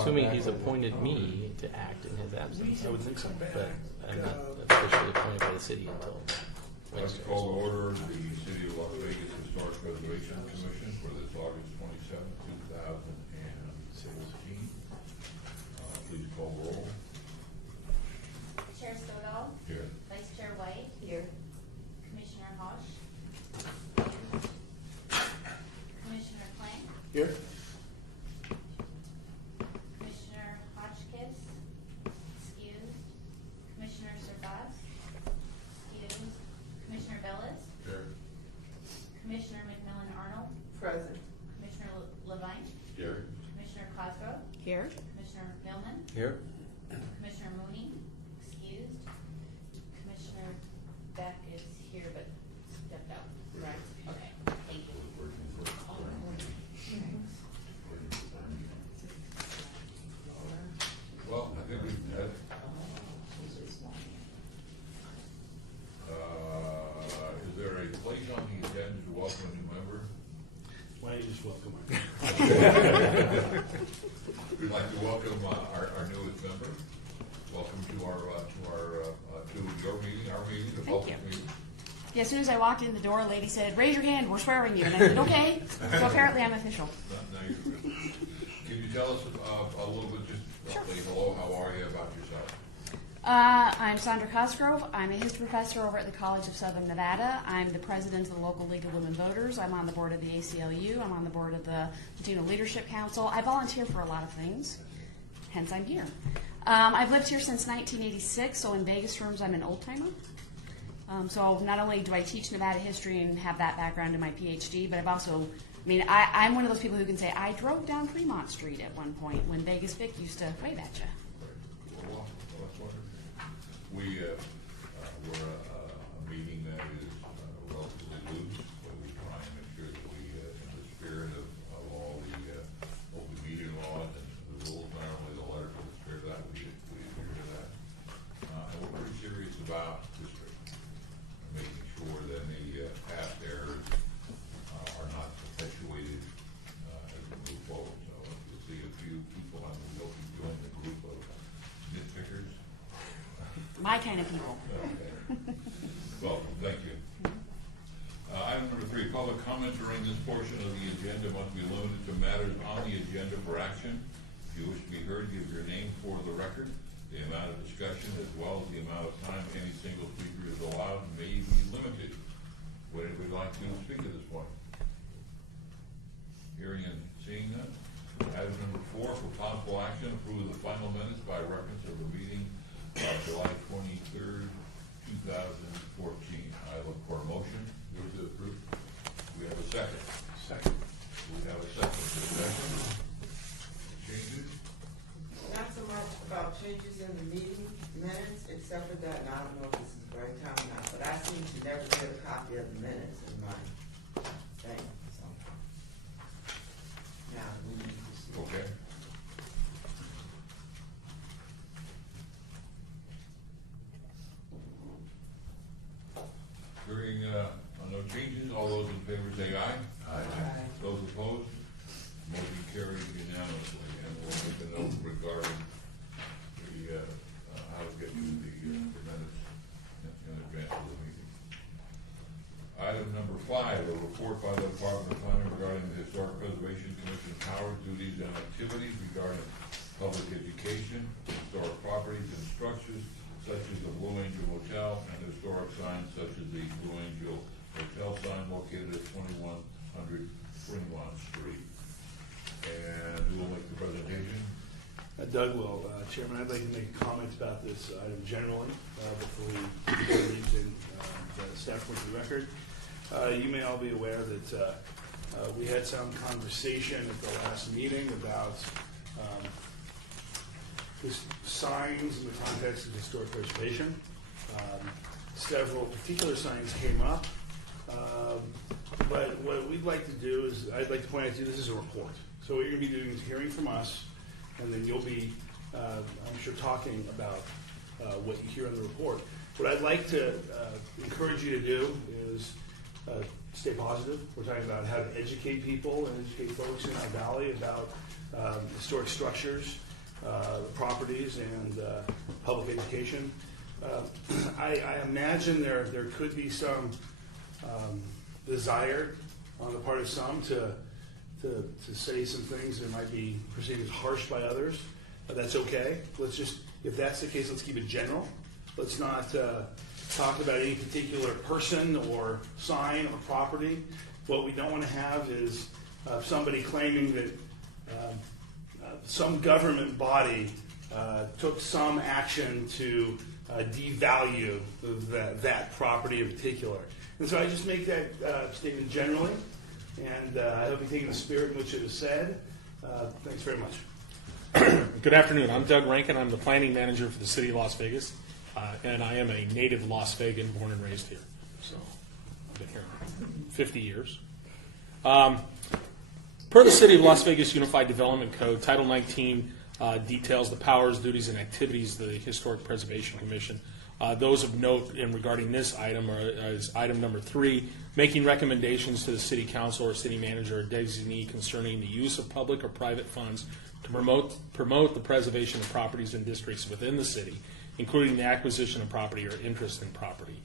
assuming he's appointed me to act in his absence. I would think so. But I'm not officially appointed by the city until Let's Wednesday. call to order the City of Las Vegas Historic Preservation Commission for this August 27th, 2016. Please call roll. Chair Stoddall? Here. Vice Chair White? Here. Commissioner Hosh? Commissioner Plank? Here? Commissioner Hotchkiss? Excused. Commissioner Surbass? Excused. Commissioner Bellis? Here. Commissioner McMillan Arnold? Present. Commissioner Levine? Here. Commissioner Cosgrove? Here. Commissioner Millman? Here. Commissioner Mooney? Excused. Commissioner Beck is here but stepped out. Right. Okay. Thank you. Well, I think we've had, is there a place on the agenda to welcome a new member? Why don't you just welcome her? We'd like to welcome our newest member. Welcome to our your meeting, our meeting, the public you. meeting. Yeah, as soon as I walked in the door, a lady said, "Raise your hand, we're swearing you." And I said, "Okay." So apparently I'm official. Now you're good. Can you tell us a little bit, just roughly, hello, how are you, about yourself? I'm Sandra Cosgrove. I'm a history professor over at the College of Southern Nevada. I'm the president of the local League of Women Voters. I'm on the board of the ACLU. I'm on the board of the Latino Leadership Council. I volunteer for a lot of things, hence I'm here. I've lived here since 1986, so in Vegas terms, I'm an old-timer. So not only do I teach Nevada history and have that background in my PhD, but I've also, I'm one of those people who can say, I drove down Fremont Street at one point when Vegas Vic used to wave at you. Well, that's wonderful. We're a meeting that is relatively loose, but we try and make sure that we, in the spirit of all the open meeting laws and the rules, not only the letter, but the spirit of that, we adhere to that. And we're pretty serious about history, making sure that any past errors are not perpetuated as we move forward. So you'll see a few people, and we'll be joining the group of nitpickers. My kind of people. Okay. Welcome, thank you. Item number 3, public comment during this portion of the agenda must be limited to matters on the agenda for action. If you wish to be heard, give your name for the record. The amount of discussion as well as the amount of time any single speaker is allowed may be limited. Would anybody like to speak at this point? Hearing and seeing none. Item number 4, for possible action, approve the final minutes by reference of the meeting July 23rd, 2014. I look for a motion. Move to approve. We have a second. Second. We have a second. Discussion. Changes? Not so much about changes in the meeting minutes, except for that, and I don't know if this is the right time or not, but I seem to never get a copy of the minutes in my thing, so. Now, we need to see. Okay. Hearing no changes, all those in favor say aye. Aye. Those opposed, motion carries unanimously, and we'll make a note regarding the how to get to the minutes in advance of the meeting. Item number 5, a report by the Department of Planning regarding the Historic Preservation Commission powers, duties, and activities regarding public education, historic properties and structures such as the Blue Angel Hotel, and historic signs such as the Blue Angel Hotel sign located at 2100 Fremont Street. And who will make the presentation? Doug will. Chairman, I'd like to make a comment about this item generally before we read the staff report to the record. You may all be aware that we had some conversation at the last meeting about signs in the context of historic preservation. Several particular signs came up, but what we'd like to do is, I'd like to point out to you, this is a report. So what you're going to be doing is hearing from us, and then you'll be, I'm sure, talking about what you hear in the report. What I'd like to encourage you to do is stay positive. We're talking about how to educate people and educate folks in our valley about historic structures the properties and public education. I imagine there could be some desire on the part of some to say some things that might be perceived as harsh by others. That's okay. Let's just, if that's the case, let's keep it general. Let's not talk about any particular person or sign or property. What we don't want to have is somebody claiming that some government body took some action to devalue that property in particular. And so I just make that statement generally, and I hope you take in the spirit in which it is said. Thanks very much. Good afternoon. I'm Doug Rankin. I'm the planning manager for the city of Las Vegas, and I am a native Las Vegan, born and raised here. So I've been here 50 years. Per the City of Las Vegas Unified Development Code, Title 19 details the powers, duties, and activities of the Historic Preservation Commission. Those of note in regarding this item is item number 3, making recommendations to the city council or city manager or designee concerning the use of public or private funds to promote the preservation of properties and districts within the city, including the acquisition of property or interest in property.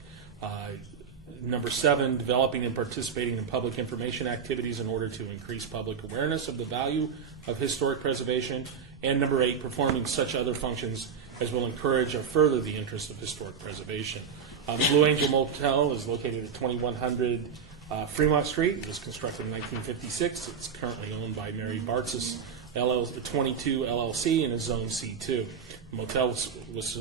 Number 7, developing and participating in public information activities in order to increase public awareness of the value of historic preservation. And number 8, performing such other functions as will encourage or further the interest of historic preservation. The Blue Angel Motel is located at 2100 Fremont Street. It was constructed in 1956. It's currently owned by Mary Bartzis 22 LLC and is Zone C2. The motel was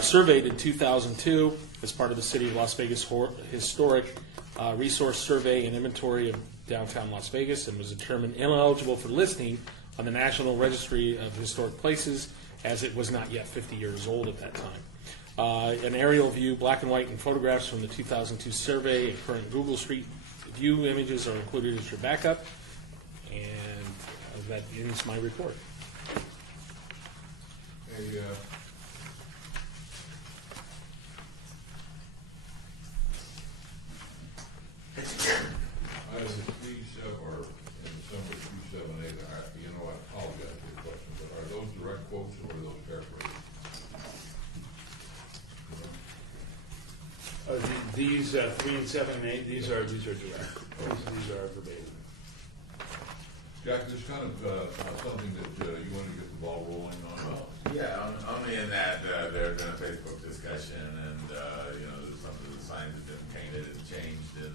surveyed in 2002 as part of the City of Las Vegas Historic Resource Survey and Inventory of Downtown Las Vegas and was determined ineligible for listing on the National Registry of Historic Places as it was not yet 50 years old at that time. An aerial view, black and white, and photographs from the 2002 survey and current Google Street View images are included as your backup. And that ends my report. Items 37 or in December 278, I apologize for the question, but are those direct quotes or are those paraphrased? These 3 and 7 and 8, these are direct. These are verbatim. Jack, this kind of something that you want to get the ball rolling on. Yeah, only in that there's been a Facebook discussion, and some of the signs have been painted and changed in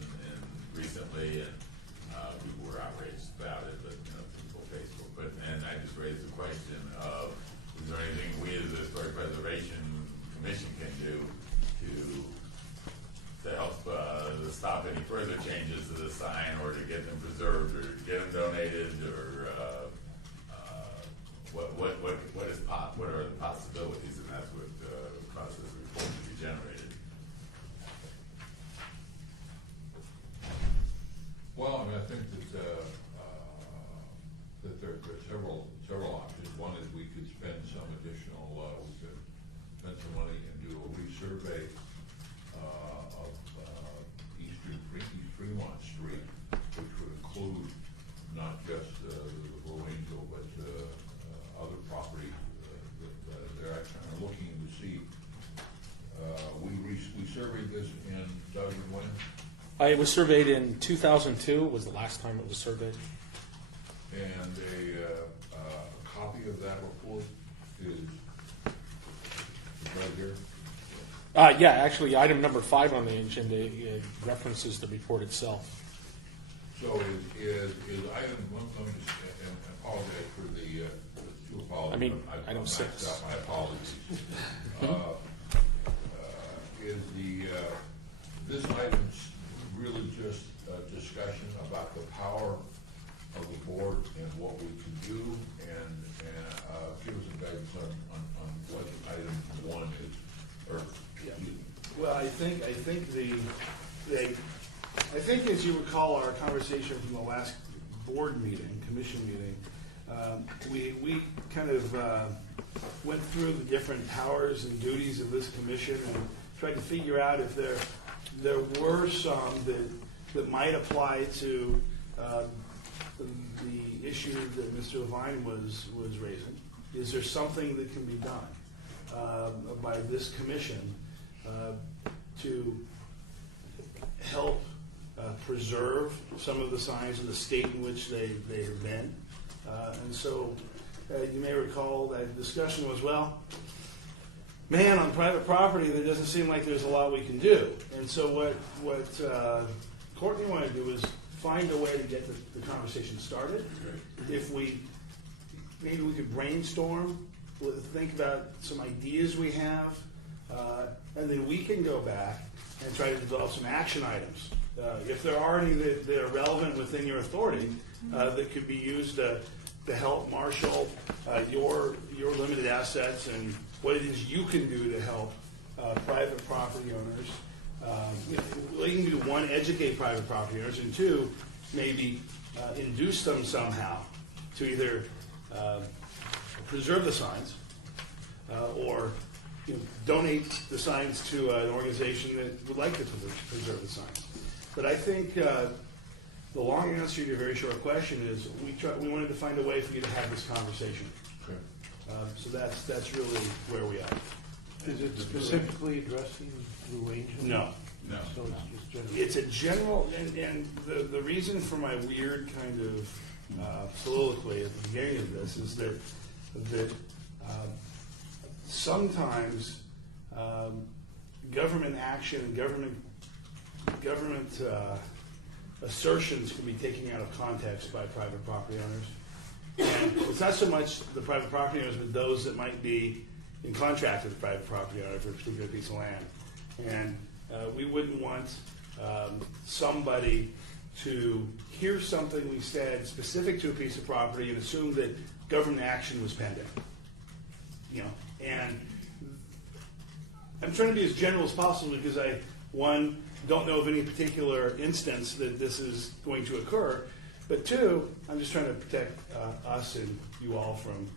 recently, and people were outraged about it. But people Facebook. And I just raised the question of: is there anything we as the Historic Preservation Commission can do to help stop any further changes to the sign, or to get them preserved, or get them donated, or what are the possibilities? And that's what caused this report to be generated. Well, I think that there are several options. One is we could spend some additional, we could spend some money and do a resurvey of East Fremont Street, which would include not just the Blue Angel, but other property that they're actually looking to see. We surveyed this in Doug and when? It was surveyed in 2002, was the last time it was surveyed. And a copy of that report is right here. Yeah, actually, item number 5 on the agenda references the report itself. So is item, let me just apologize for the two apologies. I mean, item 6. My apologies. This item's really just a discussion about the power of the board and what we can do, and give us a guidance on what item 1 is, or Well, I think as you recall our conversation from the last board meeting, commission meeting, we kind of went through the different powers and duties of this commission and tried to figure out if there were some that might apply to the issue that Mr. Levine was raising. Is there something that can be done by this commission to help preserve some of the signs in the state in which they have been? And so you may recall that discussion was, well, man, on private property, there doesn't seem like there's a lot we can do. And so what Courtney wanted to do was find a way to get the conversation started. If maybe we could brainstorm, think about some ideas we have, and then we can go back and try to develop some action items. If there are any that are relevant within your authority that could be used to help marshal your limited assets and what it is you can do to help private property owners. You can do one, educate private property owners, and two, maybe induce them somehow to either preserve the signs or donate the signs to an organization that would like to preserve the signs. But I think the long answer to your very short question is we wanted to find a way for you to have this conversation. So that's really where we are. Is it specifically addressing Blue Angel? No. So it's just general? It's a general, and the reason for my weird kind of soliloquy at the beginning of this is that sometimes government action and government assertions can be taken out of context by private property owners. And it's not so much the private property owners, but those that might be in contract with the private property owner for a particular piece of land. And we wouldn't want somebody to hear something we said specific to a piece of property and assume that government action was pending. And I'm trying to be as general as possible because I, one, don't know of any particular instance that this is going to occur, but two, I'm just trying to protect us and you all from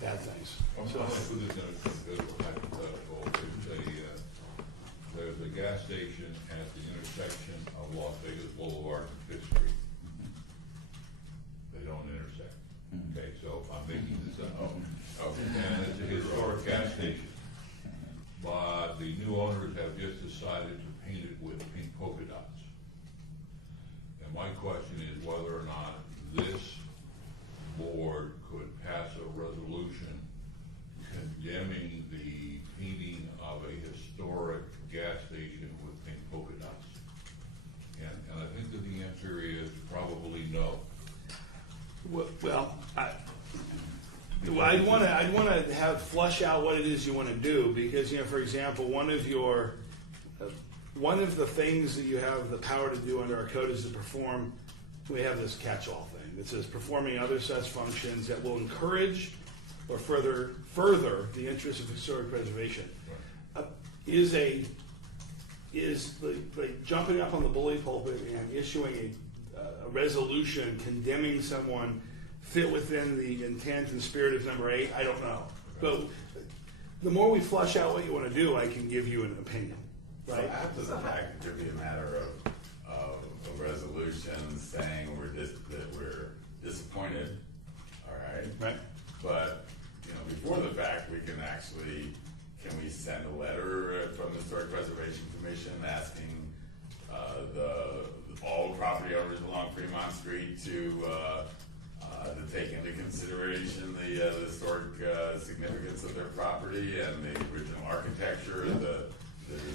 bad things. I'm going to put this in a hypothetical. There's a gas station at the intersection of Las Vegas Boulevard and Fifth Street. They don't intersect. Okay, so I'm making this up. And it's a historic gas station. But the new owners have just decided to paint it with pink polka dots. And my question is whether or not this board could pass a resolution condemning the painting of a historic gas station with pink polka dots. And I think that the answer is probably no. Well, I'd want to have flush out what it is you want to do because, for example, one of the things that you have the power to do under our code is to perform. We have this catch-all thing that says performing other such functions that will encourage or further the interests of historic preservation. Is like jumping up on the bully pulpit and issuing a resolution condemning someone fit within the intent and spirit of number 8? I don't know. But the more we flush out what you want to do, I can give you an opinion. Right? So after the fact, it could be a matter of a resolution saying that we're disappointed. All right. Right. But before the fact, can we send a letter from the Historic Preservation Commission asking all property owners along Fremont Street to take into consideration the historic significance of their property and the original architecture, the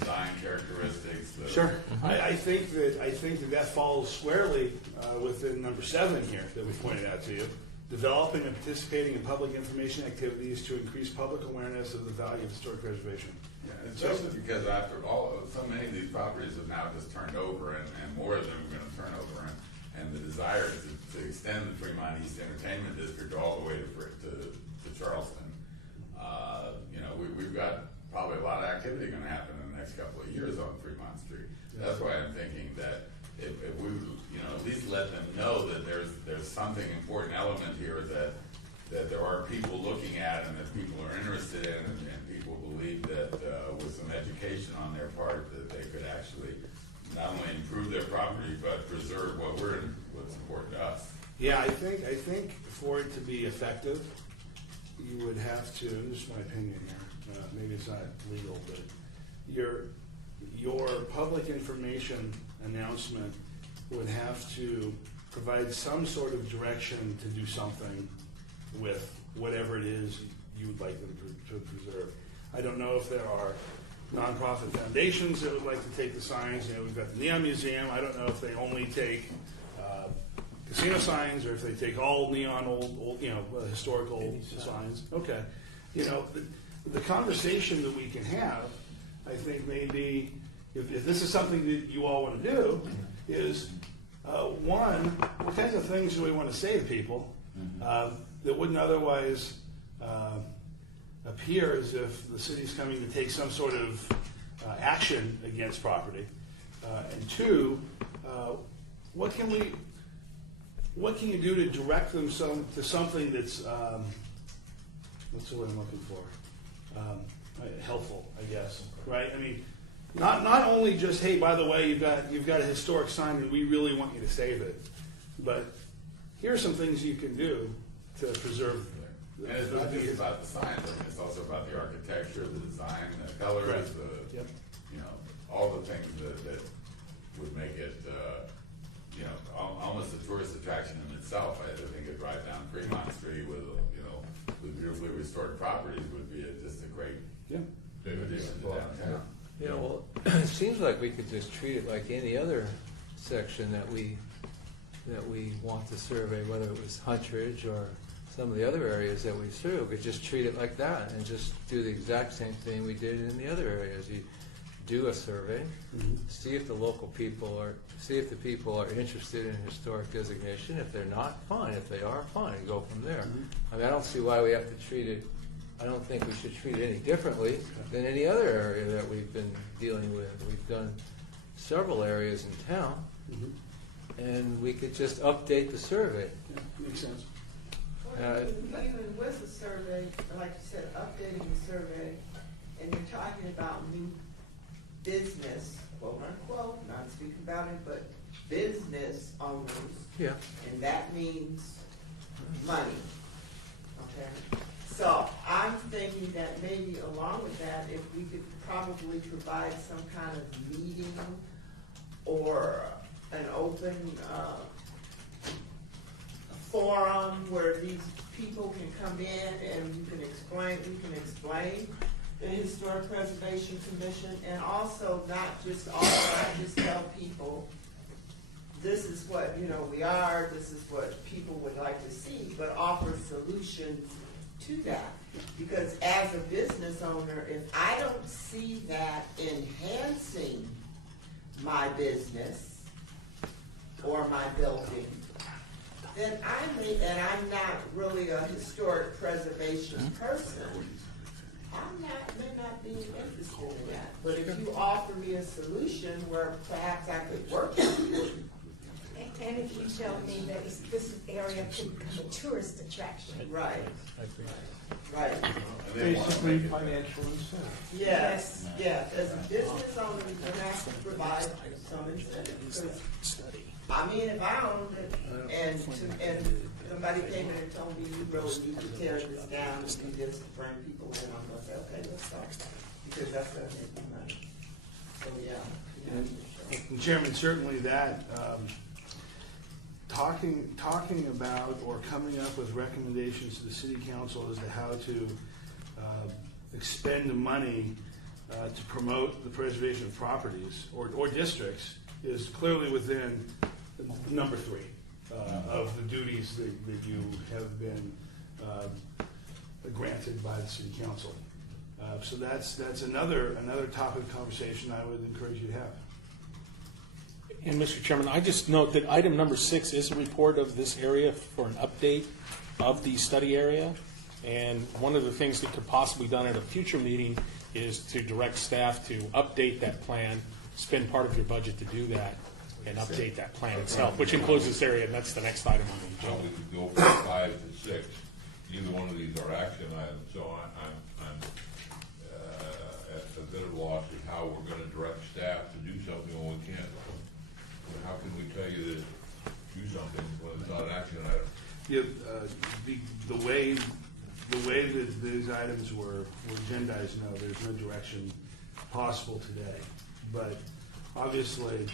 design characteristics. Sure. I think that falls squarely within number 7 here that we pointed out to you. Developing and participating in public information activities to increase public awareness of the value of historic preservation. Yeah, especially because after all, so many of these properties have now just turned over, and more of them are going to turn over, and the desire to extend the Fremont East Entertainment District all the way to Charleston. We've got probably a lot of activity going to happen in the next couple of years on Fremont Street. That's why I'm thinking that if we, at least let them know that there's something important element here that there are people looking at and that people are interested in, and people believe that with some education on their part that they could actually not only improve their property but preserve what we're what's important to us. Yeah, I think for it to be effective, you would have to, and this is my opinion here, maybe it's not legal, but your public information announcement would have to provide some sort of direction to do something with whatever it is you would like them to preserve. I don't know if there are nonprofit foundations that would like to take the signs. You know, we've got the Neon Museum. I don't know if they only take casino signs or if they take all neon old historical signs. Okay. You know, the conversation that we can have, I think, maybe if this is something that you all want to do, is one, what kinds of things do we want to say to people that wouldn't otherwise appear as if the city's coming to take some sort of action against property? And two, what can you do to direct them to something that's what's the word I'm looking for? Helpful, I guess. Right? I mean, not only just, hey, by the way, you've got a historic sign and we really want you to save it, but here are some things you can do to preserve. And it's not just about the signs. I mean, it's also about the architecture, the design, the colors, Right. you know, all the things that would make it, almost a tourist attraction in itself. I think a drive down Fremont Street with beautifully restored properties would be just a great addition to downtown. Yeah, well, it seems like we could just treat it like any other section that we want to survey, whether it was Huntridge or some of the other areas that we serve. We just treat it like that and just do the exact same thing we did in the other areas. You do a survey, see if the people are interested in historic designation. If they're not, fine. If they are, fine. Go from there. I mean, I don't see why we have to treat it. I don't think we should treat it any differently than any other area that we've been dealing with. We've done several areas in town, and we could just update the survey. Yeah, makes sense. Even with the survey, like you said, updating the survey, and you're talking about new business, quote unquote, not speaking about it, but business owners, Yeah. and that means money. Okay? So I'm thinking that maybe along with that, if we could probably provide some kind of meeting or an open forum where these people can come in and we can explain the Historic Preservation Commission, and also not just tell people this is what we are, this is what people would like to see, but offer solutions to that. Because as a business owner, if I don't see that enhancing my business or my building, then and I'm not really a historic preservation person, may not be interested in that. But if you offer me a solution where perhaps I could work with you. And if you tell me that this area could become a tourist attraction. Right. Right. Basically, financial incentive. Yes. As a business owner, you have to provide some incentive. Because, I mean, if I owned it and somebody came in and told me you really need to tear this down and do this to bring people in, I'm going to say, okay, let's start. Because that's going to make me money. So, yeah. And Chairman, certainly that, talking about or coming up with recommendations to the city council as to how to expend the money to promote the preservation of properties or districts is clearly within number 3 of the duties that you have been granted by the city council. So that's another topic of conversation I would encourage you to have. And Mr. Chairman, I just note that item number 6 is a report of this area for an update of the study area. And one of the things that could possibly be done at a future meeting is to direct staff to update that plan, spend part of your budget to do that, and update that plan itself, which includes this area, and that's the next item on the So agenda. we could go from 5 to 6. Either one of these are action items, so I'm at a bit of a loss of how we're going to direct staff to do something when we can't. How can we tell you that do something when it's not an action item. Yeah, the way that these items were agendized, no, there's no direction possible today. But obviously,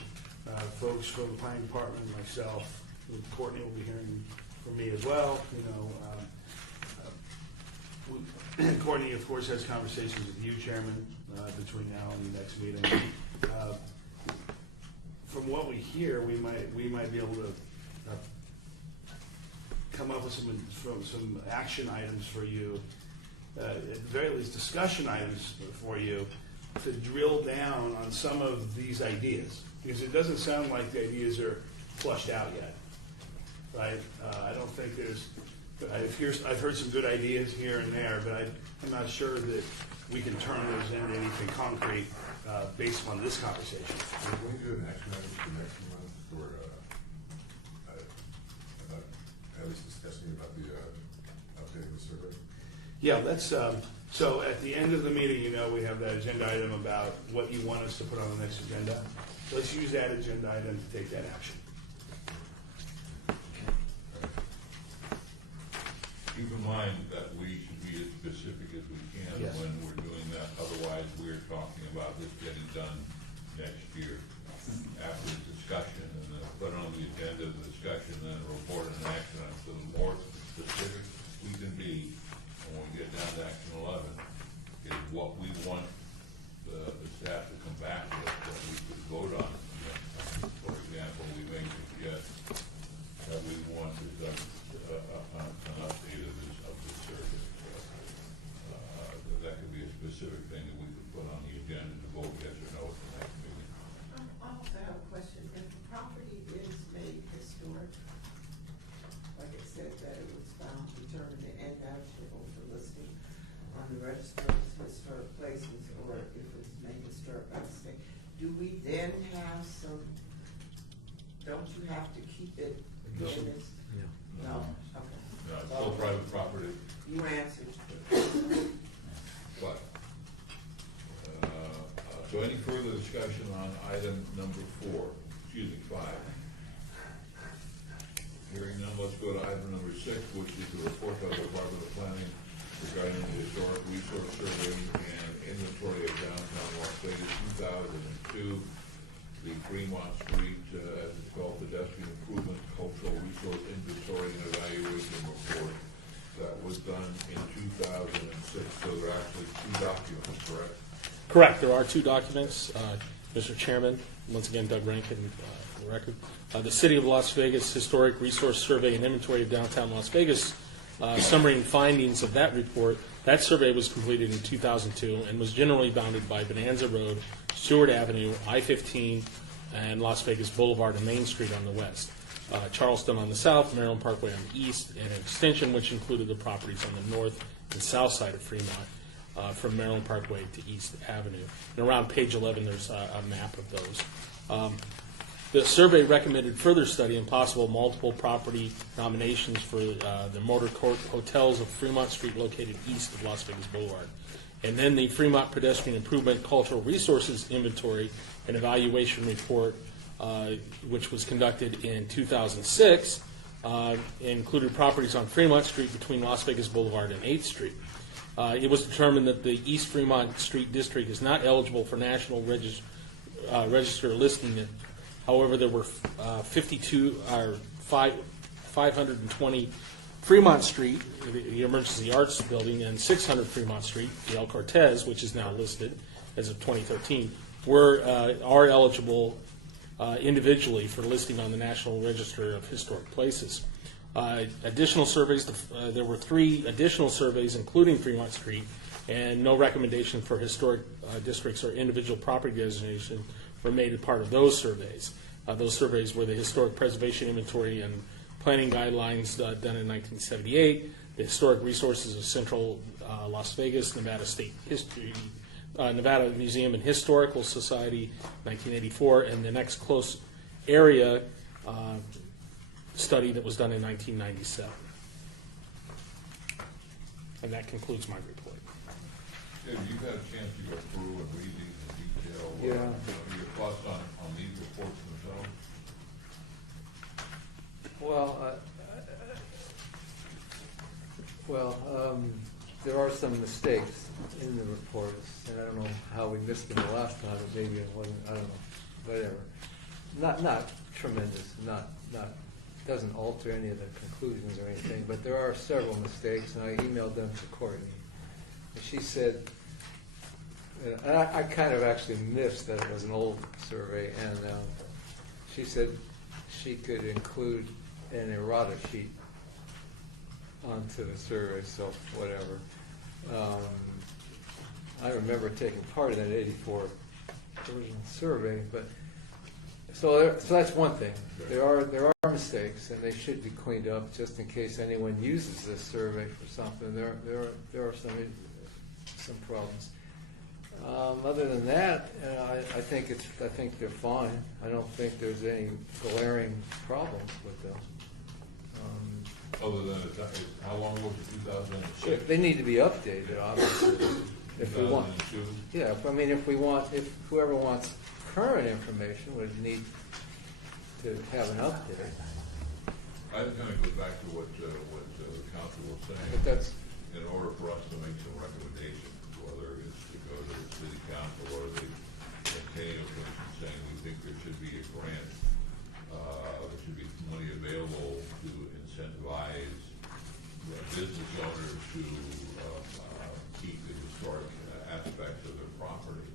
folks from the planning department, myself, Courtney will be hearing from me as well. Courtney, of course, has conversations with you, Chairman, between now and the next meeting. From what we hear, we might be able to come up with some action items for you, at the very least discussion items for you, to drill down on some of these ideas, because it doesn't sound like the ideas are flushed out yet, right? I don't think there's. I've heard some good ideas here and there, but I'm not sure that we can turn those into anything concrete based on this conversation. Can we do an action item for next month for at least discussing about the updating the survey? Yeah, let's. So at the end of the meeting, we have that agenda item about what you want us to put on the next agenda. Let's use that agenda item to take that action. Keep in mind that we should be as specific as we can Yes. when we're doing that. Otherwise, we're talking about this getting done next year after the discussion, and then put it on the agenda, the discussion, and then a report and an action item. So the more specific we can be, when we get down to action 11, is what we want the staff to come back with that we could vote on. For example, we may suggest that we want to an update of this survey. That could be a specific thing that we could put on the agenda to vote yes or no at the next meeting. I also have a question. If the property is made historic, like it said that it was found, determined, and eligible for listing on the register of historic places, or if it's made historic by the state, do we then have some, don't you have to keep it in this? No, okay. No, it's still private property, You answered. but, so any further discussion on item number 5? Hearing none, let's go to item number 6, which is the report by the Department of Planning regarding the historic resource survey and inventory of downtown Las Vegas 2002, the Fremont Street, as it's called, pedestrian improvement, cultural resource inventory and evaluation report that was done in 2006. So there are actually 2 documents, correct? Correct. There are 2 documents. Mr. Chairman, once again, Doug Rankin, for the record. The City of Las Vegas Historic Resource Survey and Inventory of Downtown Las Vegas, summary and findings of that report. That survey was completed in 2002 and was generally bounded by Bonanza Road, Stewart Avenue, I-15, and Las Vegas Boulevard and Main Street on the west. Charleston on the south, Maryland Parkway on the east, and an extension which included the properties on the north and south side of Fremont, from Maryland Parkway to East Avenue. And around page 11, there's a map of those. The survey recommended further study and possible multiple property nominations for the Motor Court Hotels of Fremont Street located east of Las Vegas Boulevard. And then the Fremont Pedestrian Improvement Cultural Resources Inventory and Evaluation Report, which was conducted in 2006, included properties on Fremont Street between Las Vegas Boulevard and 8th Street. It was determined that the East Fremont Street District is not eligible for National Register listing. However, there were 520 Fremont Street, the Emergency Arts Building, and 600 Fremont Street, the El Cortez, which is now listed as of 2013, are eligible individually for listing on the National Register of Historic Places. Additional surveys, there were 3 additional surveys, including Fremont Street, and no recommendation for historic districts or individual property designation were made a part of those surveys. Those surveys were the Historic Preservation Inventory and Planning Guidelines done in 1978, the Historic Resources of Central Las Vegas, Nevada State History, Nevada Museum and Historical Society, 1984, and the Next Close Area study that was done in 1997. And that concludes my report. Dave, you've had a chance to go through and read these in detail. Yeah. Your thoughts on these reports themselves? There are some mistakes in the reports, and I don't know how we missed them the last time, but maybe it wasn't, I don't know, whatever. Not tremendous, doesn't alter any of the conclusions or anything, but there are several mistakes, and I emailed them to Courtney. And she said, and I kind of actually missed that it was an old survey, and she said she could include an errata sheet onto the survey, so whatever. I remember taking part in that '84 original survey, but so that's one thing. There are mistakes, and they should be cleaned up just in case anyone uses this survey for something. There are some problems. Other than that, I think they're fine. I don't think there's any glaring problems with them. Other than, how long was it, 2006? They need to be updated, obviously. If we want, 2002? yeah. If whoever wants current information would need to have an update. I think it goes back to what the council was saying. But that's in order for us to make some recommendations, whether it's to go to the city council or the planning commission saying we think there should be a grant, there should be money available to incentivize business owners to keep the historic aspects of their property.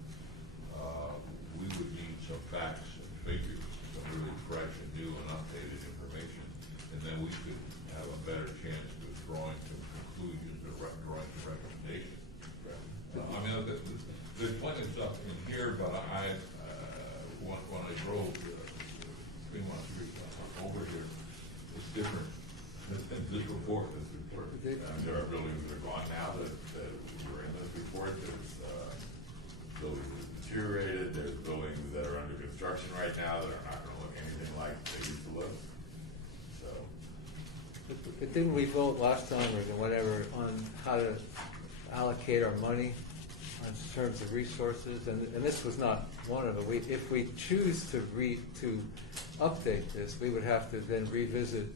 We would need some facts and figures, some really fresh and new and updated information, and then we could have a better chance of drawing some conclusions or drawing some recommendations. There's plenty of stuff in here, but when I drove Fremont Street over here, it's different. This report. There are buildings that are gone now that were in this report. There's buildings that deteriorated. There's buildings that are under construction right now that are not going to look anything like they used to look. So. But didn't we vote last time or whatever on how to allocate our money in terms of resources? And this was not one of them. If we choose to update this, we would have to then revisit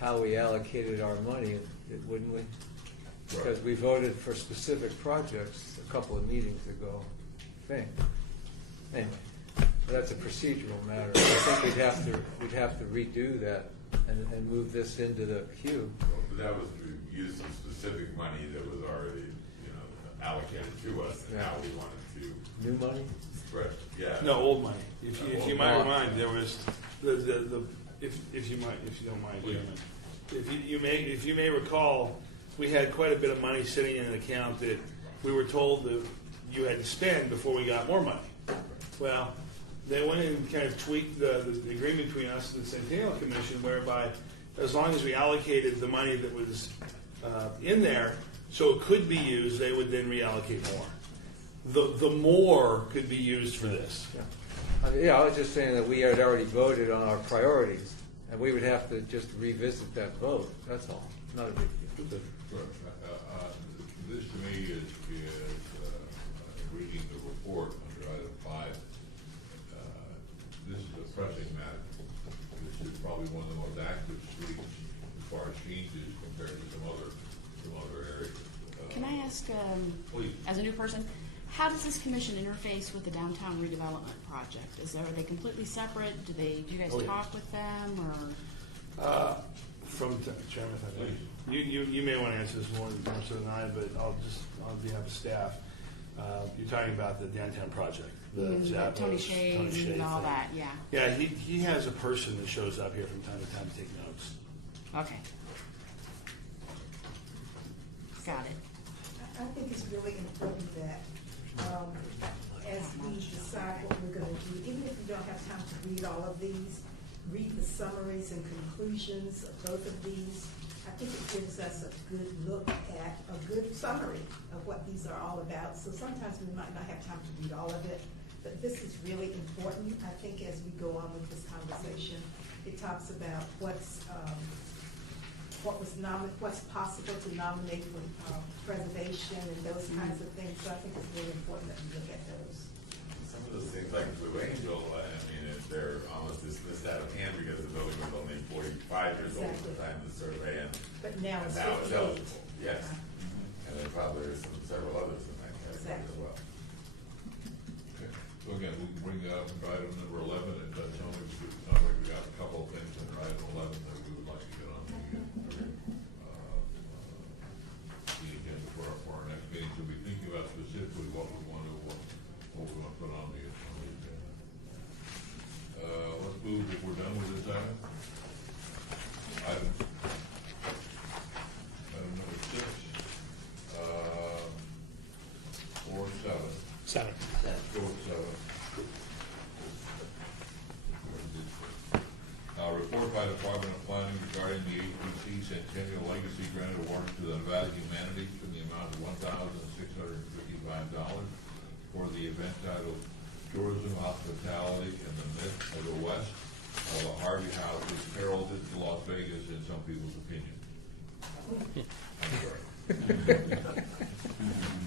how we allocated our money, wouldn't we? Because we voted for specific projects a couple of meetings ago, I think. Anyway, that's a procedural matter. I think we'd have to redo that and move this into the queue. But that was to use some specific money that was already, allocated to us, and now we wanted to. New money? Right. Yeah. No, old money. If you might remind, there was if you don't mind, Chairman. If you may recall, we had quite a bit of money sitting in an account that we were told that you had to spend before we got more money. Well, they went and kind of tweaked the agreement between us and the Centennial Commission, whereby as long as we allocated the money that was in there, so it could be used, they would then reallocate more. The more could be used for this. Yeah, I was just saying that we had already voted on our priorities, and we would have to just revisit that vote. That's all. Not a big deal. This to me is reading the report under item 5. This is a pressing matter. This is probably one of the most active streets as far as changes compared to some other areas. Can I ask, Please. as a new person, how does this commission interface with the downtown redevelopment project? Are they completely separate? Do you guys talk with them, or? Chairman, if I may. You may want to answer this more so than I, but I'll just on behalf of staff. You're talking about the downtown project, Zappos, Tony Shea and all thing. that, yeah. Yeah, he has a person that shows up here from time to time to take notes. Okay. Got it. I think it's really important that as we decide what we're going to do, even if we don't have time to read all of these, read the summaries and conclusions of both of these. I think it gives us a good look at a good summary of what these are all about. So sometimes we might not have time to read all of it, but this is really important. I think as we go on with this conversation, it talks about what's possible to nominate for preservation and those kinds of things. So I think it's really important that we look at those. Some of It seems like Blue Angel, I mean, they're almost dismissed out of hand because the building was only 45 years old at the time of the survey, and But now it's now it's 58. eligible, yes. And there probably are several others in that category as well. Okay. So again, we can bring that up in item number 11, and that sounds like we got a couple of things in item 11 that we would like to get on the agenda for our next meeting. So be thinking about specifically what we want to put on the agenda. Let's move, if we're done with this item. Item number 6. 4 and 7. 7. Go with 7. Report by Department of Planning regarding the HPC Centennial Legacy Grant award to the Nevada Humanities in the amount of $1,655 for the event titled Tourism Hospitality in the Midst of the West of the Harvey House, which heralded Las Vegas in some people's opinion. I'm sorry.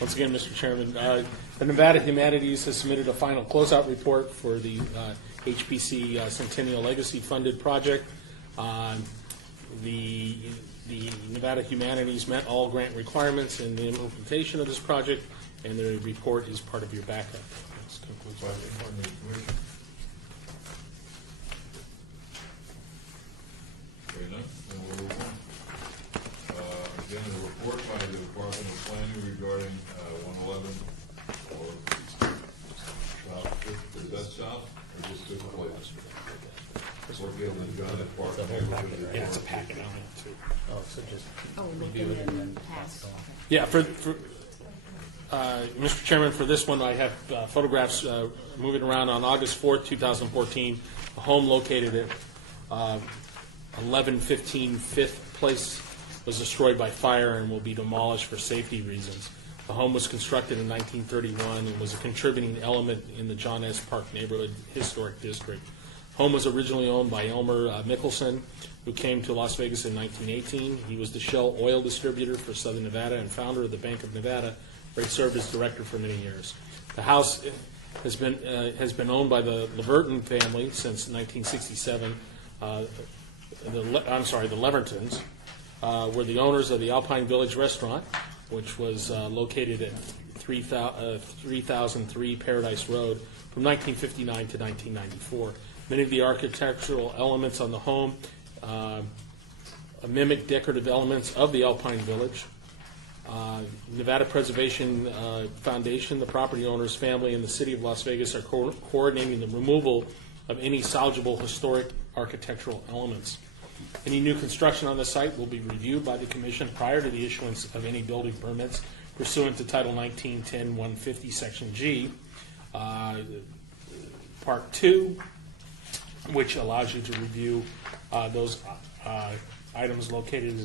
Once again, Mr. Chairman, the Nevada Humanities has submitted a final closeout report for the HPC Centennial Legacy funded project. The Nevada Humanities met all grant requirements in the implementation of this project, and the report is part of your backup. This concludes my report. Very nice. Then we'll move on. Again, a report by the Department of Planning regarding 111 or South Fifth. Is that south or just Fifth Place? Working on the John F. Park neighborhood. Yeah, it's a packet on it, too. Oh, so just Oh, review it and then pass it on. Yeah, Mr. Chairman, for this one, I have photographs moving around on August 4th, 2014. A home located at 1115 Fifth Place was destroyed by fire and will be demolished for safety reasons. The home was constructed in 1931 and was a contributing element in the John S. Park Neighborhood Historic District. Home was originally owned by Elmer Mickelson, who came to Las Vegas in 1918. He was the Shell oil distributor for Southern Nevada and founder of the Bank of Nevada, where he served as director for many years. The house has been owned by the Leverton family since 1967. The Levertons were the owners of the Alpine Village Restaurant, which was located at 3003 Paradise Road from 1959 to 1994. Many of the architectural elements on the home mimic decorative elements of the Alpine Village. Nevada Preservation Foundation, the property owner's family, and the city of Las Vegas are coordinating the removal of any salvageable historic architectural elements. Any new construction on the site will be reviewed by the Commission prior to the issuance of any building permits pursuant to Title 19, 10-150, Section G, Part 2, which allows you to review those items located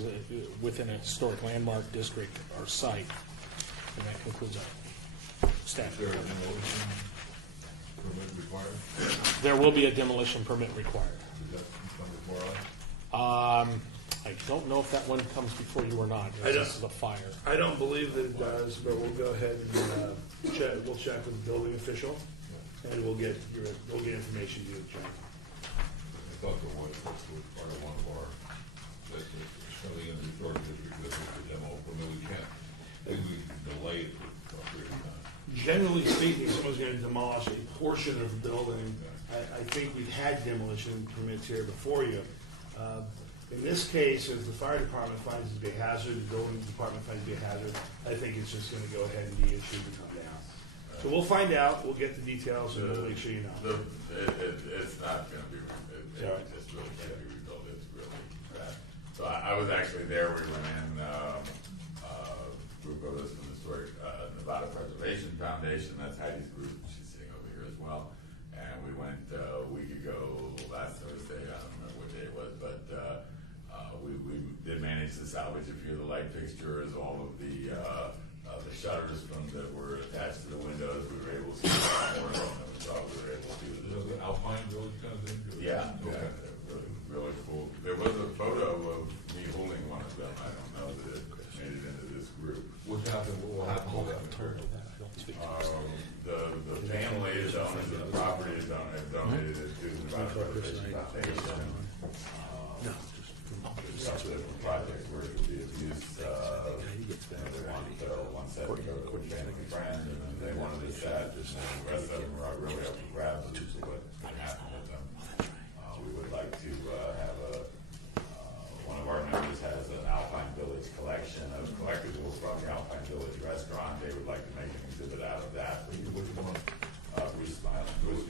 within a historic landmark district or site. And that concludes our staff. Is there a demolition permit required? There will be a demolition permit required. Does that come before us? I don't know if that one comes before you or not. This is a fire. I don't believe that it does, but we'll go ahead and check. We'll check with the building official, and we'll get information to you, John. I thought there was part of one of our, that's something in the historic district that was the demo, but no, we can't. Maybe we can delay it for a period of time. Generally speaking, if someone's going to demolish a portion of the building, I think we've had demolition permits here before you. In this case, if the fire department finds it to be a hazard, the building department finds it to be a hazard, I think it's just going to go ahead and be issued and come down. So we'll find out, we'll get the details, and we'll make sure you know. It's not going to be, it just really can't be rebuilt, it's really bad. So I was actually there, we went in, group of us from the historic Nevada Preservation Foundation, that's Heidi's group, she's sitting over here as well. And we went a week ago, last Thursday, I don't remember what day it was, but we did manage to salvage a few of the light fixtures, all of the shutters that were attached to the windows. We were able to see more of them than we thought we were able to. Was it Alpine Village kind of thing? Yeah, Okay. really cool. There was a photo of me holding one of them. I don't know that it made it into this group. What happened with that? The family, the owners of the property have donated it to the Rock Preservation Foundation. It's a project where it would be abused, they want set to go to a family friend, and then they wanted it set, and then the rest of them are really up for grabs as to what can happen with them. We would like to have one of our members has an Alpine Village collection of collectibles from the Alpine Village restaurant. They would like to make an exhibit out of that. Which one? Bruce Smiley. Bruce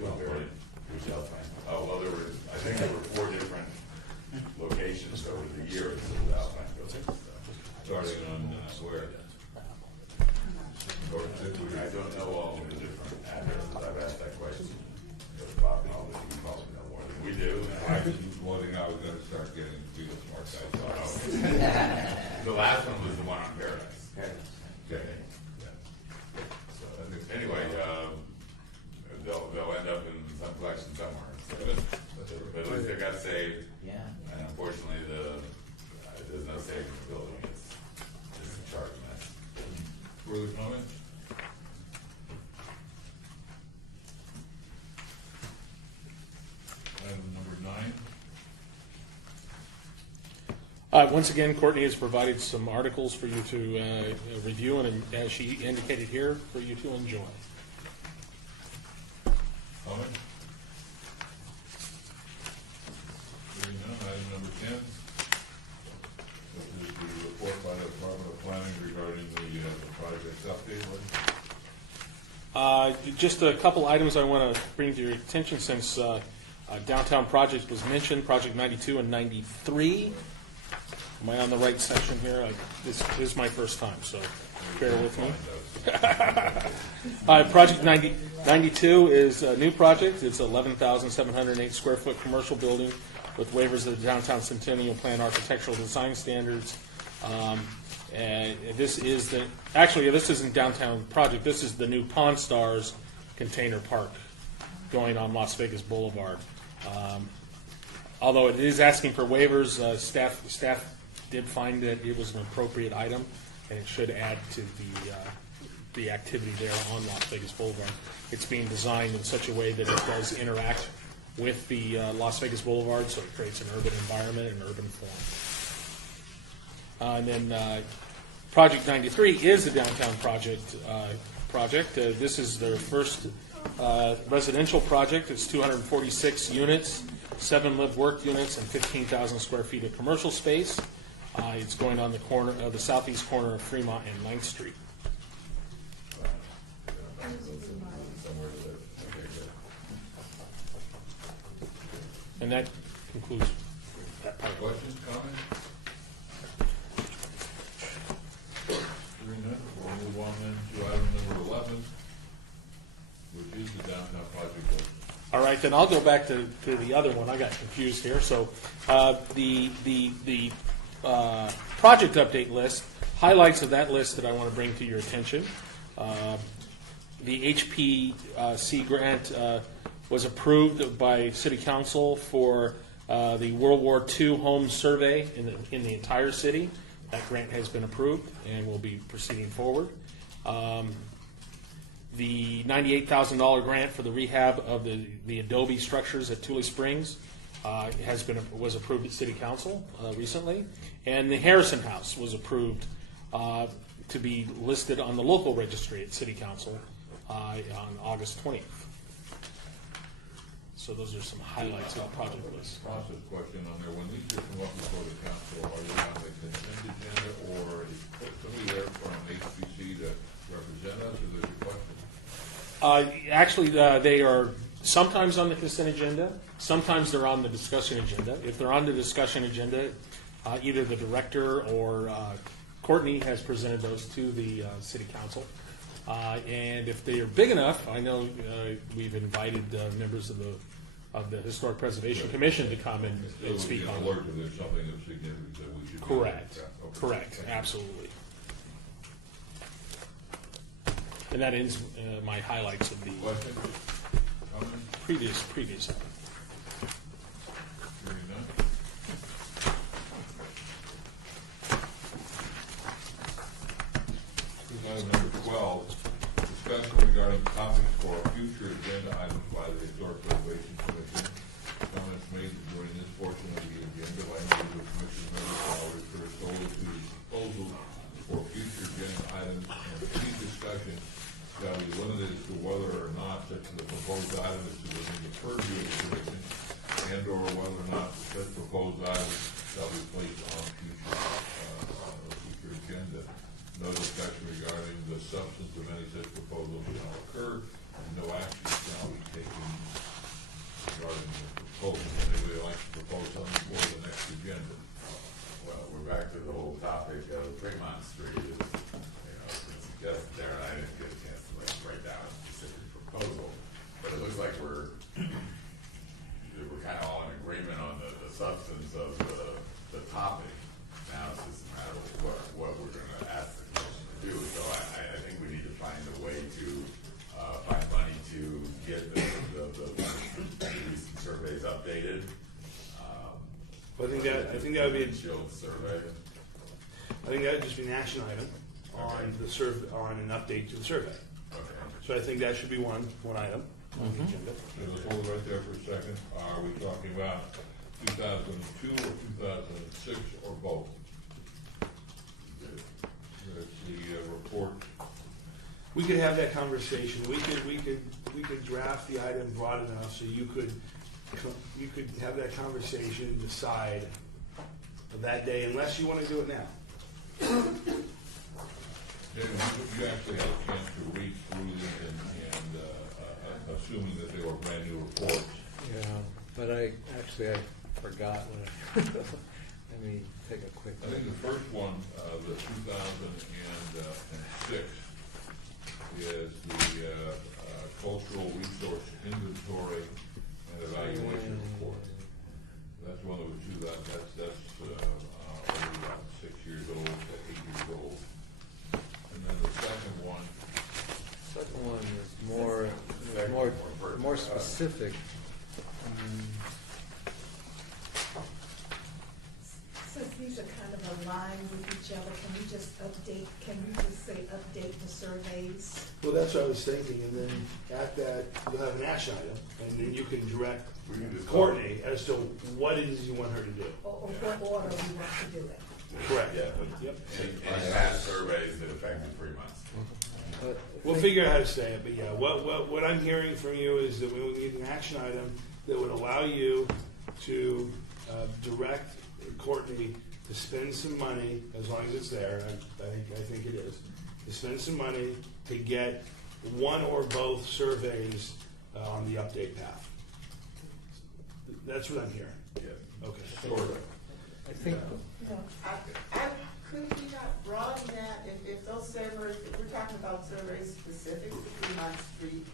Alpine. Oh, well, I think there were 4 different locations over the years of the Alpine Village. Starting on where? I don't know all of the different addresses. I've asked that question. Bob knows, he probably know more than we do. One thing I was gonna start getting to be the smart guy. The last one was the one on Paradise. Okay. So anyway, they'll end up in some collection somewhere. But at least they got saved. Yeah. And unfortunately, there's no saving the building. It's a charge mess. Further comments? Item number 9. Once again, Courtney has provided some articles for you to review, and as she indicated here, for you to enjoy. Comment? Hearing none, item number 10. This is the report by the Department of Planning regarding the project's update. Just a couple items I want to bring to your attention since downtown project was mentioned, project 92 and 93. Am I on the right section here? This is my first time, so bear with me. Project 92 is a new project. It's 11,708 square foot commercial building with waivers of the Downtown Centennial Plan architectural design standards. And this isn't downtown project. This is the new Pawn Stars container park going on Las Vegas Boulevard. Although it is asking for waivers, staff did find that it was an appropriate item, and it should add to the activity there on Las Vegas Boulevard. It's being designed in such a way that it does interact with the Las Vegas Boulevard, so it creates an urban environment, an urban form. And then Project 93 is the downtown project. This is their first residential project. It's 246 units, 7 live-work units, and 15,000 square feet of commercial space. It's going on the corner, the southeast corner of Fremont and 9th Street. And that concludes that part. Questions, comments? Hearing none, we'll move on then to item number 11, which is the downtown project list. All right, then I'll go back to the other one. I got confused here. So the project update list, highlights of that list that I want to bring to your attention. The HPC grant was approved by City Council for the World War II home survey in the entire city. That grant has been approved and will be proceeding forward. The $98,000 grant for the rehab of the Adobe structures at Tule Springs was approved at City Council recently, and the Harrison House was approved to be listed on the local registry at City Council on August 20th. So those are some highlights of the project list. Process question on there. When these just come up before the council, are they on the consent agenda, or is somebody there from HPC to represent us, or there's a question? Actually, they are sometimes on the consent agenda, sometimes they're on the discussion agenda. If they're on the discussion agenda, either the director or Courtney has presented those to the City Council. And if they are big enough, I know we've invited members of the Historic Preservation Commission to come and speak on alert if there's something that's significant that we should. Correct. Yeah, okay. Correct. Absolutely. And that ends my highlights of the Question? Comment? previous. Hearing none. Item number 12, discuss regarding topics for future agenda items by the Historic Preservation Commission. Comments made during this portion of the agenda by members of the commission members shall refer solely to the proposal for future agenda items, and any discussion shall be limited as to whether or not such the proposed item is within the purview of the commission, and or whether or not such proposed item shall be placed on future agenda. No discussion regarding the substance of any such proposal shall occur, and no action shall be taken regarding the proposal. Anybody like to propose something for the next agenda? Well, we're back to the whole topic of Fremont Street. It's suggested there, and I didn't get a chance to write down a specific proposal, but it looks like we're kind of all in agreement on the substance of the topic. Now it's just a matter of what we're going to ask the commission to do. So I think we need to find a way to find money to get the recent surveys updated. I think that would be. Windshield survey. I think that would just be an action item on the on an update to the survey. Okay. So I think that should be one item on the agenda. Okay, let's hold it right there for a second. Are we talking about 2002 or 2006 or both? That's the report. We could have that conversation. We could draft the item broad enough so you could have that conversation and decide that day, unless you want to do it now. You actually had a chance to read through them and assuming that they were brand new reports. Yeah, but I forgot what let me take a quick I look. think the first one, the 2006, is the cultural resource inventory and evaluation report. That's one that was that's only about 6 years old to 8 years old. And then the second one is more specific. Since these are kind of aligned with each other, can we just say update the surveys? Well, that's what I was thinking, and then at that, you'll have an action item, and then you can direct Courtney as to what it is you want her to do. Or what order we want to do it? Correct. Yeah. Yep. Any past surveys that affected 3 months. But We'll figure out how to say it, but yeah, what I'm hearing from you is that we will need an action item that would allow you to direct Courtney to spend some money, as long as it's there, I think it is, to spend some money to get one or both surveys on the update path. That's what I'm hearing. Yeah. Okay. sort of. I think Could we not broaden that, if those surveys, if we're talking about surveys specific to Fremont Street,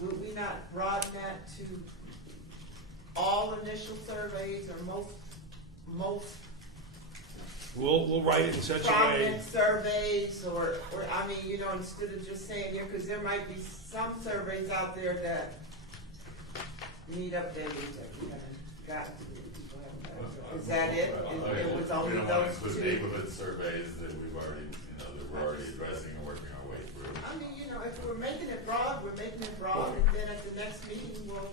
would we not broaden that to all initial surveys or most We'll write it in such a way. prominent surveys, or, I mean, instead of just saying here, because there might be some surveys out there that need updating that we haven't gotten to. People haven't gotten to. Is that it? It was only we don't want to those include two? neighborhood surveys that we've already, that we're already addressing and working our way through. I mean, if we're making it broad, we're making it broad, and then at the next meeting, we'll.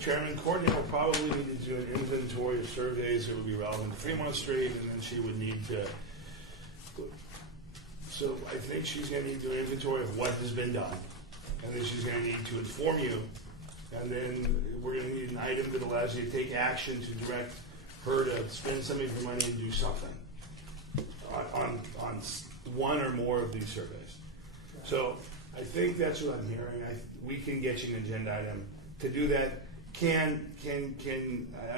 Chairman Courtney will probably need to do an inventory of surveys that would be relevant to Fremont Street, and then she would need to. So I think she's going to need to do an inventory of what has been done, and then she's going to need to inform you, and then we're going to need an item that allows you to take action to direct her to spend some of your money and do something on one or more of these surveys. So I think that's what I'm hearing. We can get you an agenda item. To do that, I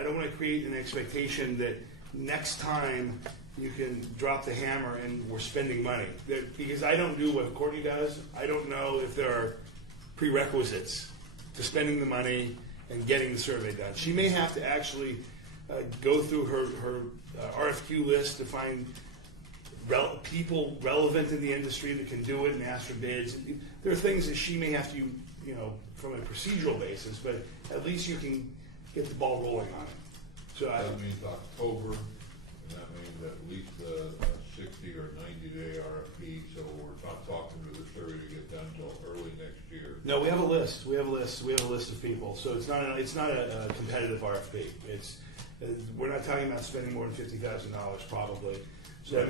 don't want to create an expectation that next time you can drop the hammer and we're spending money. Because I don't do what Courtney does. I don't know if there are prerequisites to spending the money and getting the survey done. She may have to actually go through her RFQ list to find people relevant in the industry that can do it and ask for bids. There are things that she may have to, from a procedural basis, but at least you can get the ball rolling on it. So That means October, and that means at least a 60 or 90 day RFP, so we're not talking to the survey to get No, we have a list. We have a list. We have a list of people. So it's not a competitive RFP. It's we're not talking about spending more than $50,000 probably. So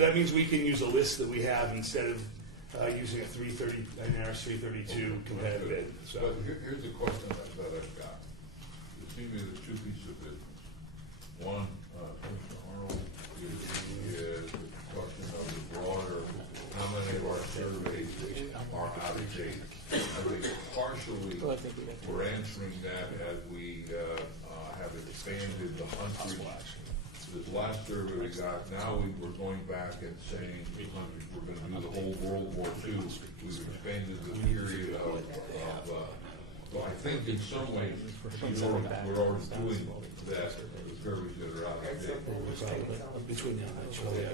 that means we can use a list that we have instead of using an ARIS 332 competitive bid. So But here's the question that I've got. It seems to me there's two pieces of business. One, Commissioner Arnold, is the question of the broader, how many of our surveys are out of date? I think partially we're answering that as we have expanded the country. This last survey we got, now we're going back and saying we're going to do the whole World War II. We've expanded the period of so I think in some ways we're already doing that, the surveys that are out there. between now and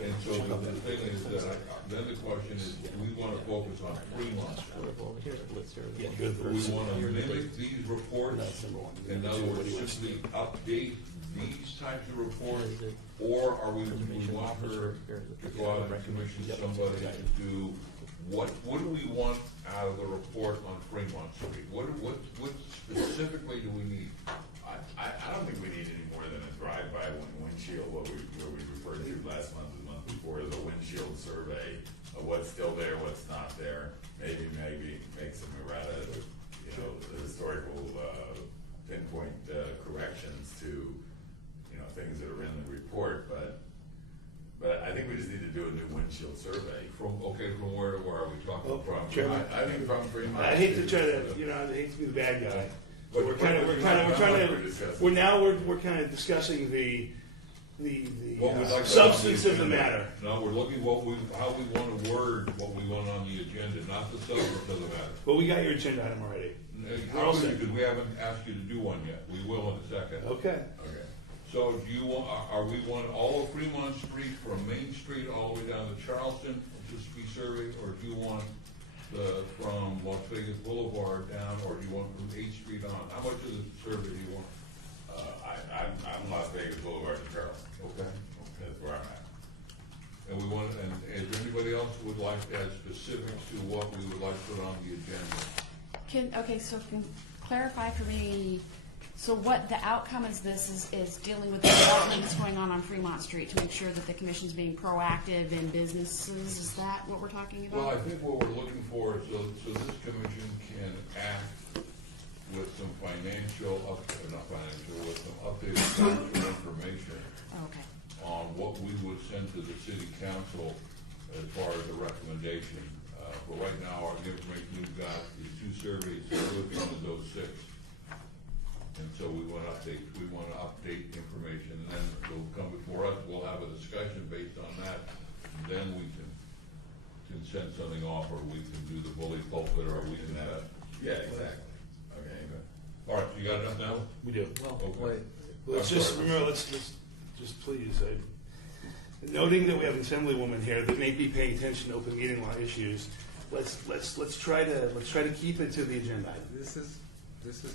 And so the thing is that, then the question is, do we want to focus on Fremont? yeah, Do we want to mimic these reports? In other words, simply update these types of reports? Or are we want her to go out and commission somebody to do, what do we want out of the report on Fremont Street? What specifically do we need? I don't think we need any more than a drive-by windshield, what we referred to last month and the month before, as a windshield survey of what's still there, what's not there. Maybe make some errata, historical pinpoint corrections to, things that are in the report, but I think we just need to do a new windshield survey. From where to where are we talking from? Chairman, I think from Fremont. I hate to try to, I hate to be the bad guy. But we're kind of discussing the What we'd like to substance on of the agenda. matter. No, we're looking how we want to word what we want on the agenda, not the substance of the matter. Well, we got your agenda item already. How is it? Because we haven't asked you to do one yet. We will in a second. Okay. Okay. So do you want, are we want all of Fremont Street from Main Street all the way down to Charleston to be surveyed? Or do you want from Las Vegas Boulevard down, or do you want from 8th Street on? How much of the survey do you want? I'm Las Vegas Boulevard to Charleston. Okay. That's where I'm at. And we want, and is there anybody else who would like to add specifics to what we would like to put on the agenda? So can clarify for me, so what the outcome is this is dealing with the development that's going on Fremont Street to make sure that the commission's being proactive in businesses, is that what we're talking about? Well, I think what we're looking for is so this commission can act with some with some updated financial information Okay. on what we would send to the city council as far as a recommendation. But right now, the information we've got is 2 surveys, looking at those 6. And so we want to update information, and then it'll come before us, we'll have a discussion based on that, and then we can send something off, or we can do the bully pulpit, or we can Yeah, exactly. Okay. all right, you got enough now? We do. Well, Okay. wait, Let's I'm just sorry. remember. Let's just please. Noting that we have an assemblywoman here that may be paying attention to open meeting law issues. Let's try to keep it to the agenda item. this is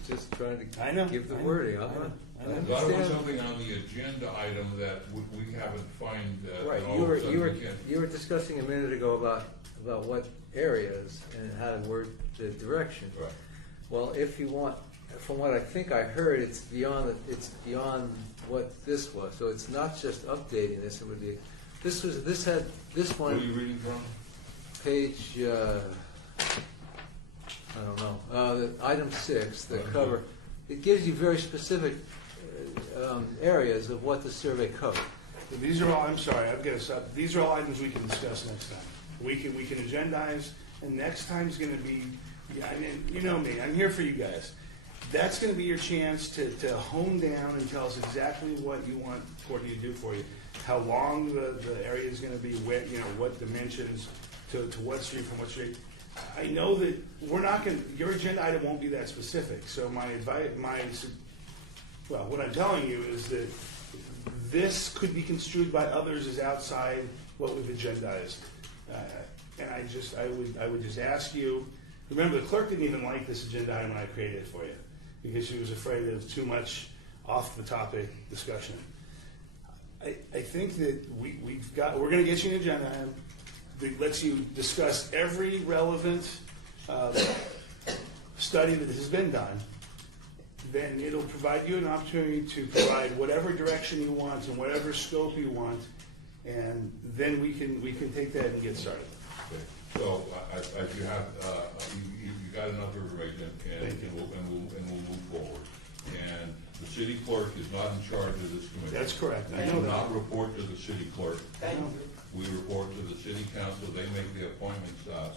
just trying to I know, give the I know, wording. I know, I know. I don't want understand. something on the agenda item that we haven't find, Right, and all you of were, a sudden you were, we can't. you were discussing a minute ago about what areas and how to word the direction. Right. Well, if you want, from what I think I heard, it's beyond what this was. So it's not just updating this, it would be, this had, this What are one, you reading from? page, I don't know, the item 6, the cover, it gives you very specific areas of what the survey covered. These are all. I'm sorry. I've got to stop. These are all items we can discuss next time. We can agendize, and next time's going to be. Yeah, I mean, you know me. I'm here for you guys. That's going to be your chance to hone down and tell us exactly what you want Courtney to do for you. How long the area is going to be, what dimensions, to what street, from what street. I know that we're not going to, your agenda item won't be that specific. So my advice, what I'm telling you is that this could be construed by others as outside what we've agendized. And I would just ask you, remember the clerk didn't even like this agenda item when I created it for you because she was afraid of too much off the topic discussion. I think that we're going to get you an agenda item that lets you discuss every relevant study that has been done, then it'll provide you an opportunity to provide whatever direction you want and whatever scope you want, and then we can take that and get started. Okay. So, as you have, you got enough information, and we'll move forward. And the city clerk is not in charge of this committee. That's correct. I We know do that. not report to the city clerk. Thank you. We report to the city council, they make the appointments to us.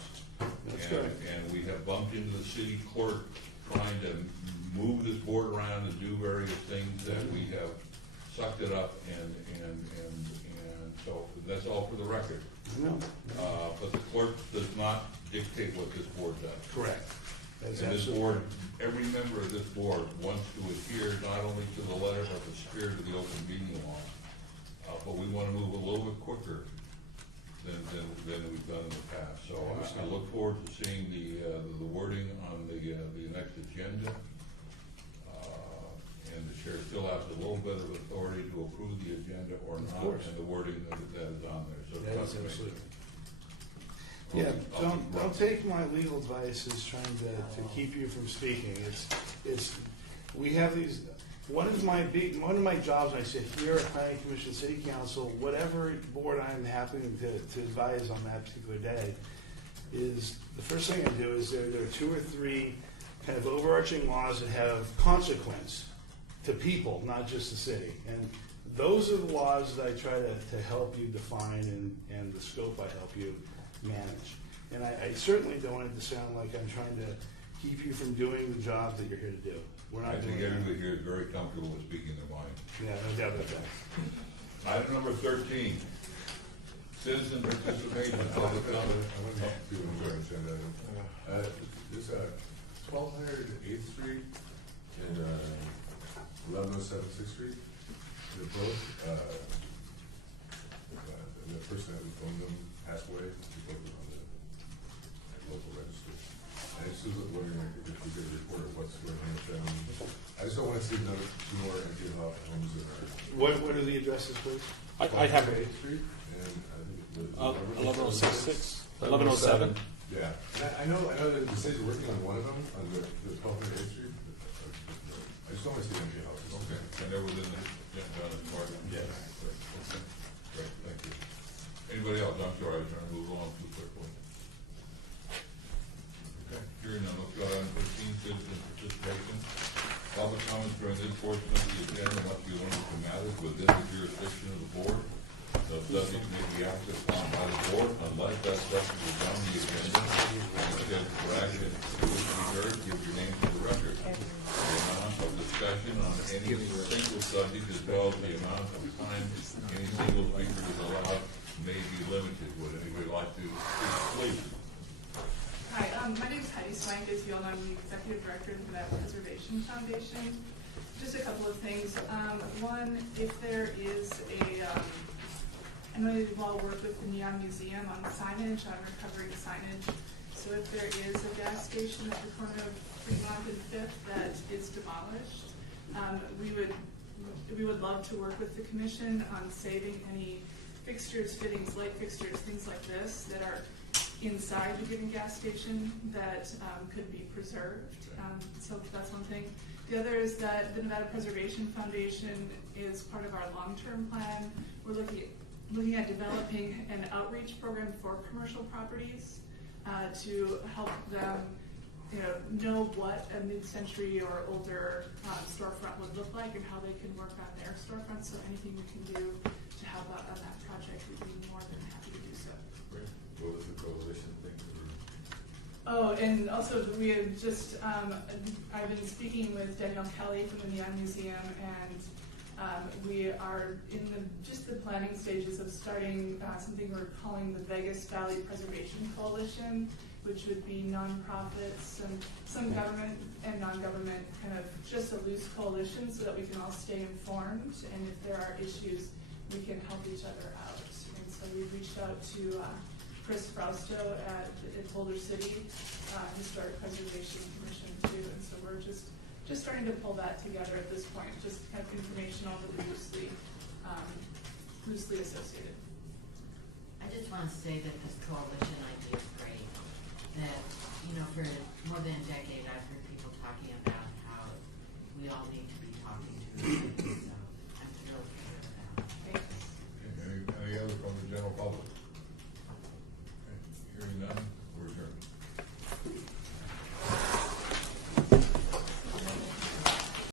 That's And- correct. And we have bumped into the city clerk trying to move this board around and do various things that we have sucked it up and so that's all for the record. No, But the clerk does not dictate what this board does. correct. That's And this absolutely board, every member of this board wants to adhere not only to the letter but the spirit of the open meeting law. But we want to move a little bit quicker than we've done in the past. So I look forward to seeing the wording on the next agenda. And the chair still has a little bit of authority to approve the agenda or not, course. and the wording that is on there. So That trust is me. absolutely. I'll Yeah, be- I'll don't be running. take my legal advice as trying to keep you from speaking. We have these, one of my jobs when I sit here at Planning Commission, City Council, whatever board I'm happening to advise on that particular day, is the first thing I do is there are 2 or 3 kind of overarching laws that have consequence to people, not just the city. And those are the laws that I try to help you define and the scope I help you manage. And I certainly don't want it to sound like I'm trying to keep you from doing the job that you're here to do. We're I not think doing everybody that. here is very comfortable with speaking their mind. Yeah, no doubt about that. Item number 13, citizen participation, public comment. This 1200 8th Street and 1107 6th Street. They're both, the person that owned them passed away. They both were on the local register. I just was wondering if we could report what's going on with them. I just don't want to see another 2 more empty homes that are. What are the addresses, please? I have 8th Street and I think it was 1106, 1107. Yeah, and I know that the city's working on one of them, on the 1200 8th Street. I just don't want to see empty houses. Okay, and they're within the, part. Yes. Great, thank you. Anybody else? I'm sorry, I was trying to move along too quickly. Okay, hearing none, let's go to item 15, citizen participation. Public comments during this portion of the agenda must be limited to matters within the jurisdiction of the board. The subject may be acted upon by the board unless that subject is on the agenda and scheduled for action. If you wish to be heard, give your name to the record. The amount of discussion on any single subject as well as the amount of time any single speaker is allowed may be limited. Would anybody like to speak, please? Hi, my name is Heidi Swank, as you all know, I'm the Executive Director of the Nevada Preservation Foundation. Just a couple of things. One, if there is I know you've all worked with the Neon Museum on signage, on recovering signage. So if there is a gas station at the corner of Fremont and Fifth that is demolished, we would love to work with the commission on saving any fixtures, fittings, light fixtures, things like this that are inside the given gas station that could be preserved. So that's one thing. The other is that the Nevada Preservation Foundation is part of our long-term plan. We're looking at developing an outreach program for commercial properties to help them know what a mid-century or older storefront would look like and how they can work on their storefront. So anything we can do to help out on that project, we'd be more than happy to do so. Great. What was the coalition thing? Oh, and also we have just, I've been speaking with Danielle Kelly from the Neon Museum, and we are in the planning stages of starting something we're calling the Vegas Valley Preservation Coalition, which would be nonprofits and some government and non-government, kind of just a loose coalition so that we can all stay informed, and if there are issues, we can help each other out. And so we've reached out to Chris Frausto at Boulder City Historic Preservation Commission too, and so we're just starting to pull that together at this point, just kind of informational but loosely associated. I just want to say that this coalition idea is great. that, you know, for more than a decade, I've heard people talking about how we all need to be talking to each other. So